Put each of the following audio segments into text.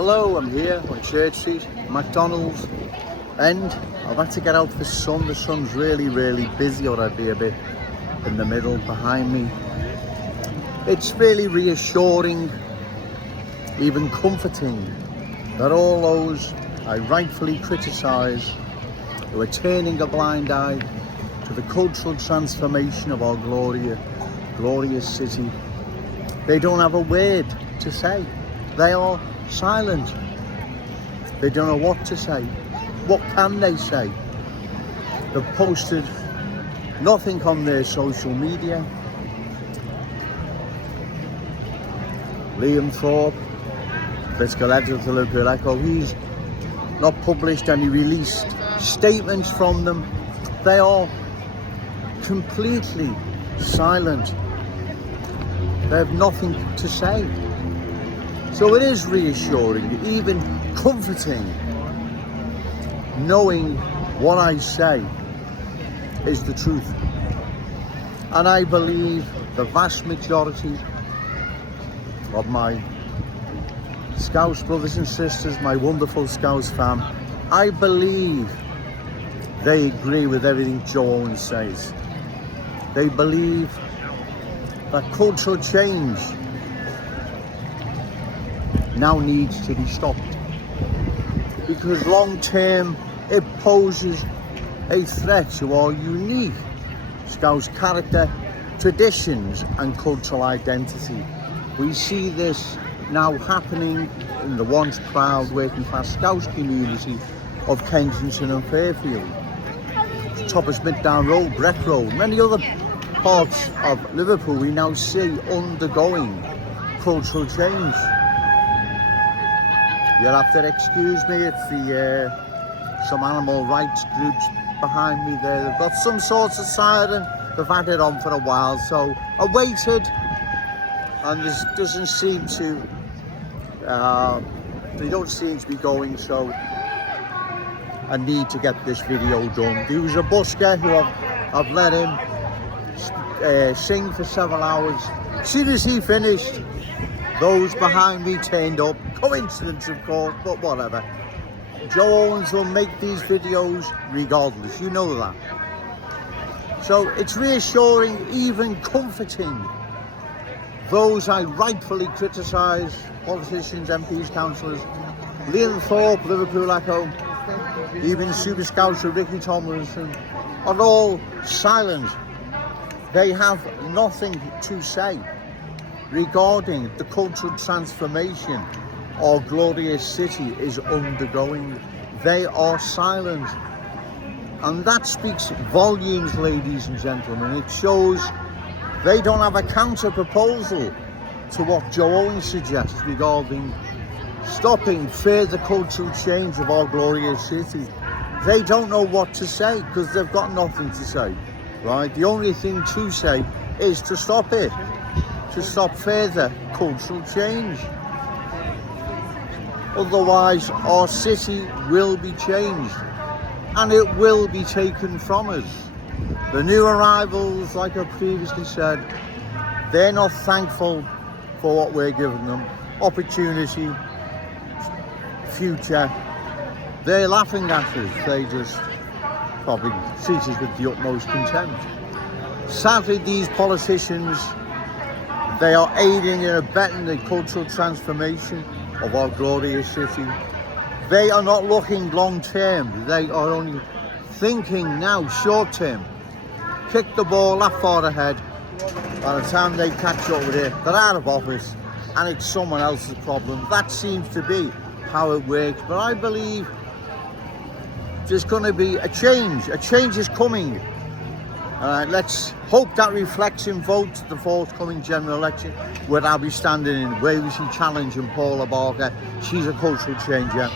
Hello, I'm here on Church Street, McDonald's, and I've had to get out the sun. The sun's really busy already, a bit in the middle behind me. It's really reassuring, even comforting, that all those I rightfully criticise who are turning a blind eye to the cultural transformation of our glorious city, they don't have a word to say. They are silent. They don't know what to say. What can they say? They've posted nothing on their social media. Liam Thorpe, political editor of the Liverpool Echo, he's not published any released statements from them. They are completely silent. They have nothing to say. So it is reassuring, even comforting, knowing what I say is the truth. And I believe the vast majority of my Scouse brothers and sisters, my wonderful Scouse fam, I believe they agree with everything Joe Owens says. They believe that cultural change now needs to be stopped, because long term it poses a threat to our unique Scouse character, traditions and cultural identity. We see this now happening in the once proud working class Scouse community of Kensington and Fairfield, Topper Smith Down Road, Breck Road, many other parts of Liverpool we now see undergoing cultural change. You'll have to excuse me, it's the some animal rights groups behind me there. They've got some sort of siren, they've had it on for a while, so I waited, and this doesn't seem to, they don't seem to be going, so I need to get this video done. There was a busker who I've let him sing for several hours. As soon as he finished, those behind me turned up. Coincidence, of course, but whatever. Joe Owens will make these videos regardless, you know that. So it's reassuring, even comforting, those I rightfully criticise, politicians, MPs, councillors, Liam Thorpe, Liverpool Echo, even Super Scouser Ricky Tomlinson, are all silent. They have nothing to say regarding the cultural transformation our glorious city is undergoing. They are silent. And that speaks volumes, ladies and gentlemen. It shows they don't have a counter proposal to what Joe Owens suggests regarding stopping further cultural change of our glorious city. They don't know what to say because they've got nothing to say, right? The only thing to say is to stop it, to stop further cultural change. Otherwise, our city will be changed and it will be taken from us. The new arrivals, like I previously said, they're not thankful for what we're giving them. Opportunity, future, they're laughing at us. They just probably treat us with the utmost contempt. Sadly, these politicians, they are aiding and abetting the cultural transformation of our glorious city. They are not looking long term, they are only thinking now short term. Kick the ball that far ahead, by the time they catch up with it, they're out of office and it's someone else's problem. That seems to be how it works, but I believe there's going to be a change is coming. Let's hope that reflects in votes the forthcoming general election, where I'll be standing in Waversley challenging Paula Barker. She's a cultural changer.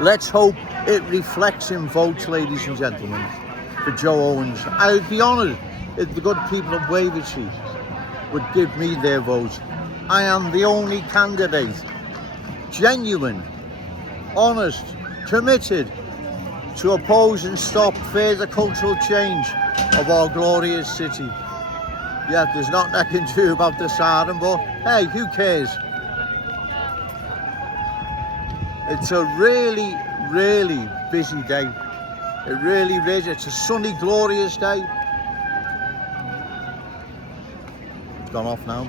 Let's hope it reflects in votes, ladies and gentlemen, for Joe Owens. I would be honoured if the good people of Waversley would give me their vote. I am the only candidate, genuine, honest, committed to oppose and stop further cultural change of our glorious city. Yeah, there's nothing I can do about the siren, but hey, who cares? It's a really, really busy day. It really is. It's a sunny, glorious day. It's gone off now.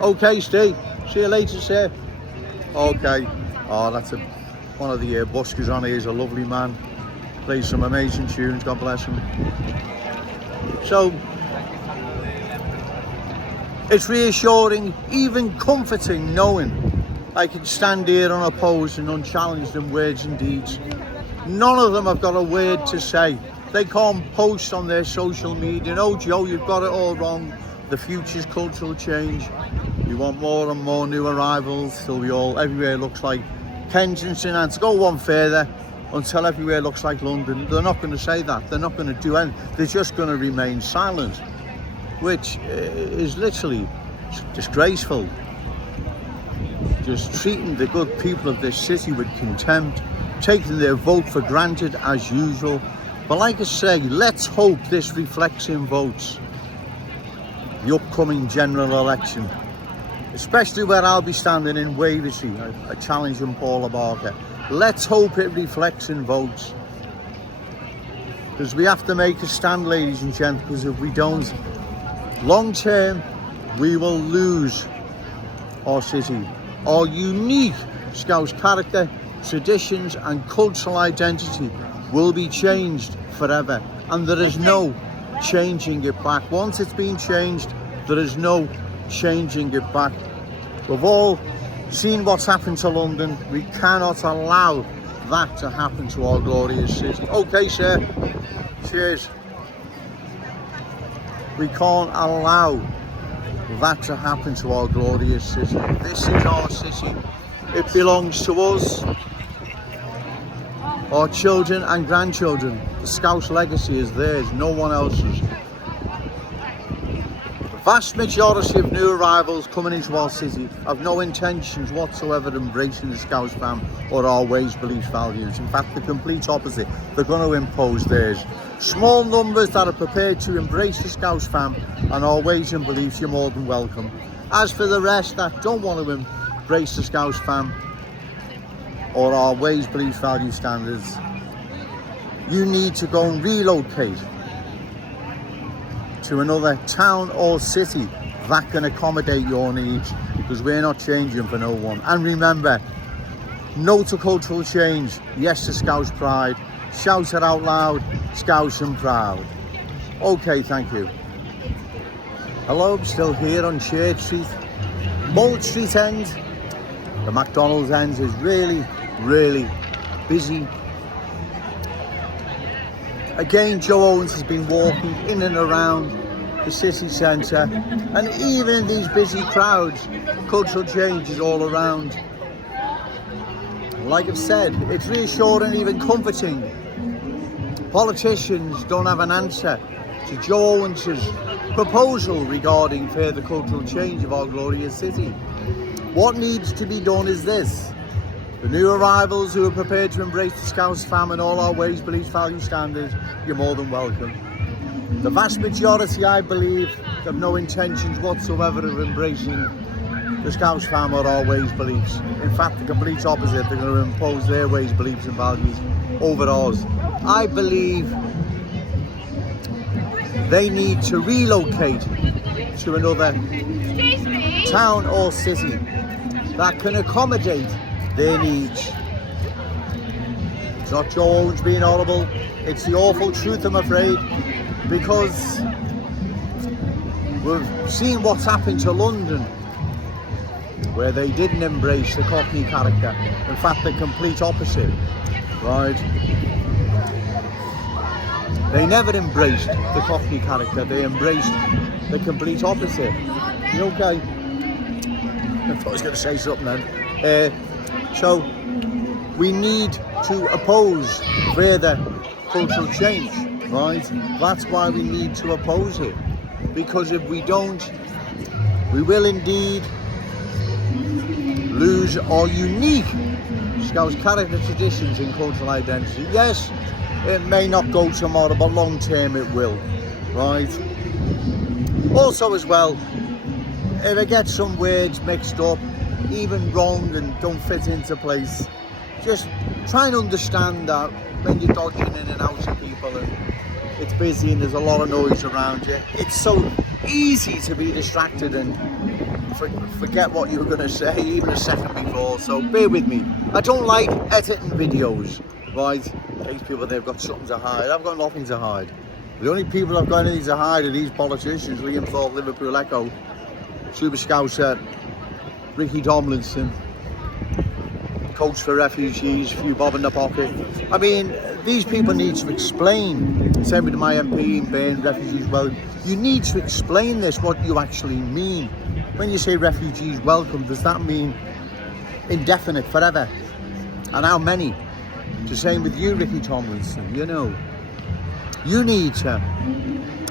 Okay, Steve. See you later, sir. Okay. Oh, that's one of the buskers on here. He's a lovely man. Plays some amazing tunes. God bless him. So, it's reassuring, even comforting, knowing I can stand here unopposed and unchallenged in words and deeds. None of them have got a word to say. They can't post on their social media, "Oh Joe, you've got it all wrong. The future's cultural change. We want more and more new arrivals till everywhere looks like Kensington, and to go one further, until everywhere looks like London." They're not going to say that. They're not going to do anything. They're just going to remain silent, which is literally disgraceful. Just treating the good people of this city with contempt, taking their vote for granted as usual. But like I say, let's hope this reflects in votes the upcoming general election, especially where I'll be standing in Waversey, challenging Paula Barker. Let's hope it reflects in votes, because we have to make a stand, ladies and gentlemen, because if we don't, long term, we will lose our city. Our unique Scouse character, traditions and cultural identity will be changed forever, and there is no changing it back. Once it's been changed, there is no changing it back. We've all seen what's happened to London. We cannot allow that to happen to our glorious city. Okay, sir. Cheers. We can't allow that to happen to our glorious city. This is our city. It belongs to us, our children and grandchildren. The Scouse legacy is theirs, no one else's. The vast majority of new arrivals coming into our city have no intentions whatsoever of embracing the Scouse fam or our ways, beliefs, values. In fact, the complete opposite. They're going to impose theirs. Small numbers that are prepared to embrace the Scouse fam and our ways and beliefs, you're more than welcome. As for the rest that don't want to embrace the Scouse fam or our ways, beliefs, values, standards, you need to go and relocate to another town or city that can accommodate your needs, because we're not changing for no one. And remember, no to cultural change, yes to Scouse pride. Shout it out loud, Scouse and proud. Okay, thank you. Hello, I'm still here on Church Street, Mold Street end. The McDonald's end is really, really busy. Again, Joe Owens has been walking in and around the city centre, and even in these busy crowds, cultural change is all around. Like I've said, it's reassuring, even comforting. Politicians don't have an answer to Joe Owens' proposal regarding further cultural change of our glorious city. What needs to be done is this: the new arrivals who are prepared to embrace the Scouse fam and all our ways, beliefs, values, standards, you're more than welcome. The vast majority, I believe, have no intentions whatsoever of embracing the Scouse fam or our ways, beliefs. In fact, the complete opposite. They're going to impose their ways, beliefs and values over ours. I believe they need to relocate to another town or city that can accommodate their needs. It's not Joe Owens being horrible, it's the awful truth, I'm afraid, because we've seen what's happened to London, where they didn't embrace the Cockney character. In fact, the complete opposite, right? They never embraced the Cockney character, they embraced the complete opposite. You okay? I thought I was going to say something then. So, we need to oppose further cultural change, right? That's why we need to oppose it. Because if we don't, we will indeed lose our unique Scouse character, traditions and cultural identity. Yes, it may not go tomorrow, but long term it will, right? Also as well, if I get some words mixed up, even wrong and don't fit into place. Just try and understand that when you're dodging in and out of people and it's busy and there's a lot of noise around you, it's so easy to be distracted and forget what you were going to say even a second before. So bear with me. I don't like editing videos, right? These people, they've got something to hide. I've got nothing to hide. The only people I've got anything to hide are these politicians: Liam Thorpe, Liverpool Echo, Super Scouser, Ricky Tomlinson, coach for refugees, a few bob in the pocket. I mean, these people need to explain. Same with my MP in Bain, refugees welcome. You need to explain this, what you actually mean. When you say refugees welcome, does that mean indefinite, forever? And how many? The same with you, Ricky Tomlinson, you know. You need to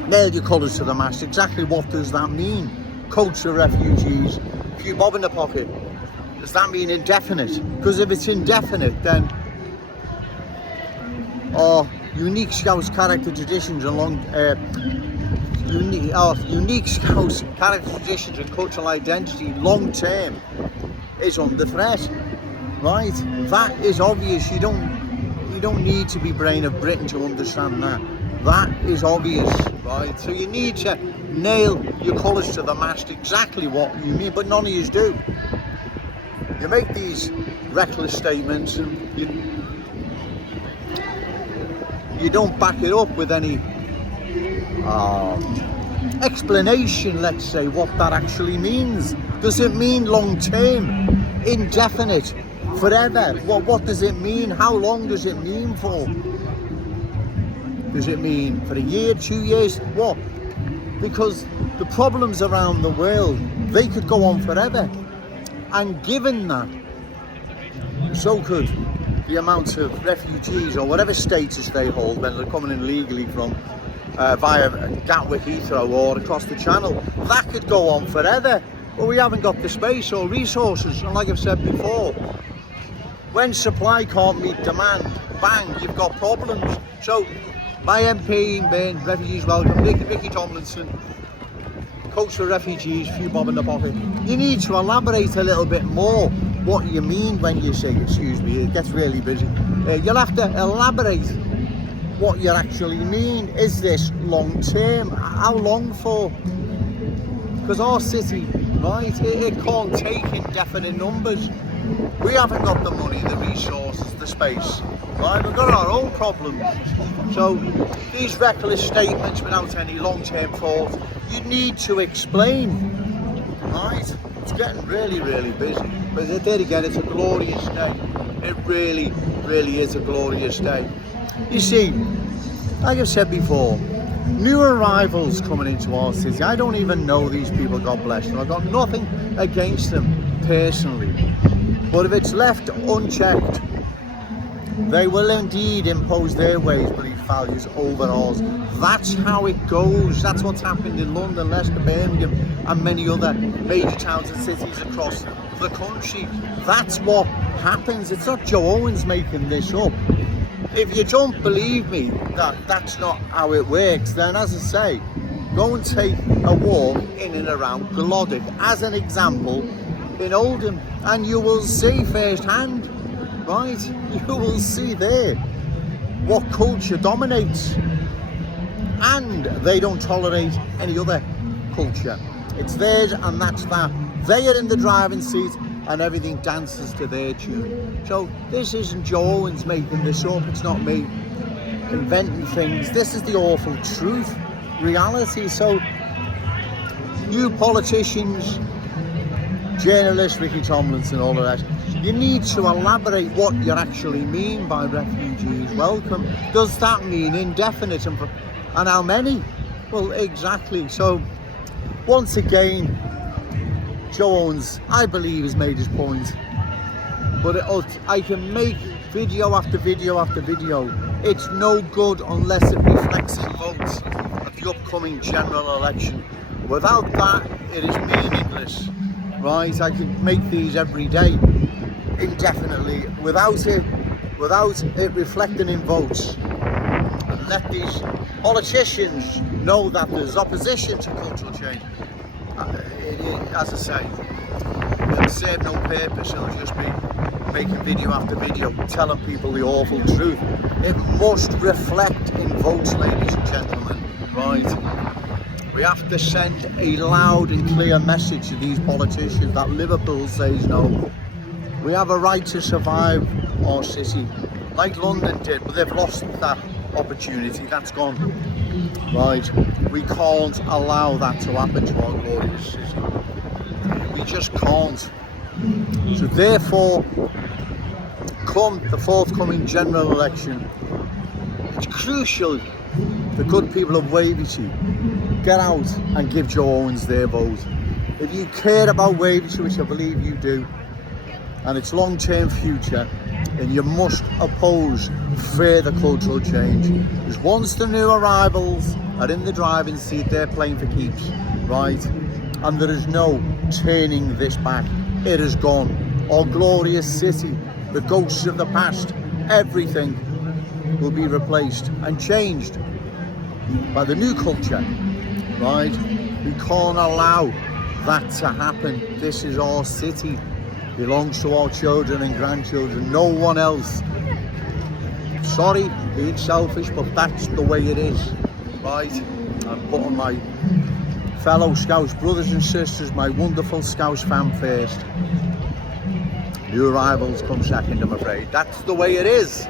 nail your colours to the mast. Exactly what does that mean? Coach for refugees, a few bob in the pocket. Does that mean indefinite? Because if it's indefinite, then unique Scouts character traditions and unique Scouts character traditions and cultural identity long term is under threat, right? That is obvious. You don't need to be brain of Britain to understand that. That is obvious, right? So you need to nail your colours to the mast exactly what you mean, but none of you do. You make these reckless statements and you don't back it up with any explanation, let's say, what that actually means. Does it mean long term, indefinite, forever? What does it mean? How long does it mean for? Does it mean for a year, 2 years? What? Because the problems around the world, they could go on forever. And given that, so could the amount of refugees or whatever status they hold when they're coming in legally from via Gatwick, Heathrow or across the Channel. That could go on forever, but we haven't got the space or resources. And like I've said before, when supply can't meet demand, bang, you've got problems. So my MP in Bain, refugees welcome, Ricky Tomlinson, coach for refugees, few bob in the pocket. You need to elaborate a little bit more what you mean when you say, excuse me, it gets really busy. You'll have to elaborate what you actually mean. Is this long term? How long for? Because our city, right, it can't take indefinite numbers. We haven't got the money, the resources, the space, right? We've got our own problems. So these reckless statements without any long-term thought, you need to explain, right? It's getting really, really busy. But there again, it's a glorious day. It really, really is a glorious day. You see, like I've said before, new arrivals coming into our city. I don't even know these people, God bless them. I've got nothing against them personally. But if it's left unchecked, they will indeed impose their ways, belief, values over ours. That's how it goes. That's what's happened in London, Leicester, Birmingham and many other major towns and cities across the country. That's what happens. It's not Joe Owens making this up. If you don't believe me that that's not how it works, then as I say, go and take a walk in and around Glodwick as an example in Oldham, and you will see firsthand, right? You will see there what culture dominates, and they don't tolerate any other culture. It's theirs and that's that. They are in the driving seat and everything dances to their tune. So this isn't Joe Owens making this up, it's not me inventing things. This is the awful truth, reality. So you politicians, journalists, Ricky Tomlinson, all of that, you need to elaborate what you actually mean by refugees welcome. Does that mean indefinite and how many? Well, exactly. So once again, Joe Owens, I believe, has made his point, but I can make video after video after video. It's no good unless it reflects the votes at the upcoming general election. Without that, it is meaningless, right? I can make these every day, indefinitely, without it reflecting in votes. And let these politicians know that there's opposition to cultural change. As I say, It'll serve no purpose, it'll just be making video after video, telling people the awful truth. It must reflect in votes, ladies and gentlemen, right? We have to send a loud and clear message to these politicians that Liverpool says no. We have a right to survive our city, like London did, but they've lost that opportunity, that's gone. Right, we can't allow that to happen to our glorious city. We just can't. So therefore, come the forthcoming general election, it's crucial the good people of Wavertree get out and give Joe Owens their vote. If you care about Wavertree, which I believe you do, and its long-term future, and you must oppose further cultural change. Because once the new arrivals are in the driving seat, they're playing for keeps, right? And there is no turning this back. It is gone. Our glorious city, the ghosts of the past, everything will be replaced and changed by the new culture, right? We can't allow that to happen. This is our city. Belongs to our children and grandchildren, no one else. Sorry, being selfish, but that's the way it is, right? I'm putting my fellow Scouts brothers and sisters, my wonderful Scouts fam first. New arrivals come second, I'm afraid. That's the way it is.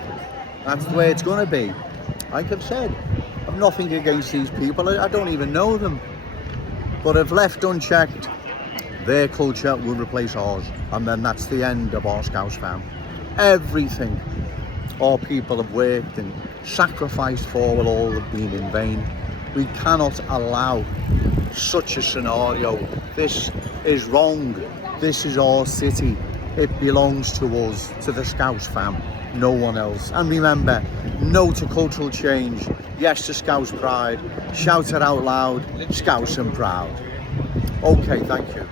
That's the way it's going to be. Like I've said, I've nothing against these people. I don't even know them. But if left unchecked, their culture will replace ours, and then that's the end of our Scouts fam. Everything our people have worked and sacrificed for will all have been in vain. We cannot allow such a scenario. This is wrong. This is our city. It belongs to us, to the Scouts fam, no one else. And remember, no to cultural change, yes to Scouts pride. Shout it out loud, Scouts and proud. Okay, thank you.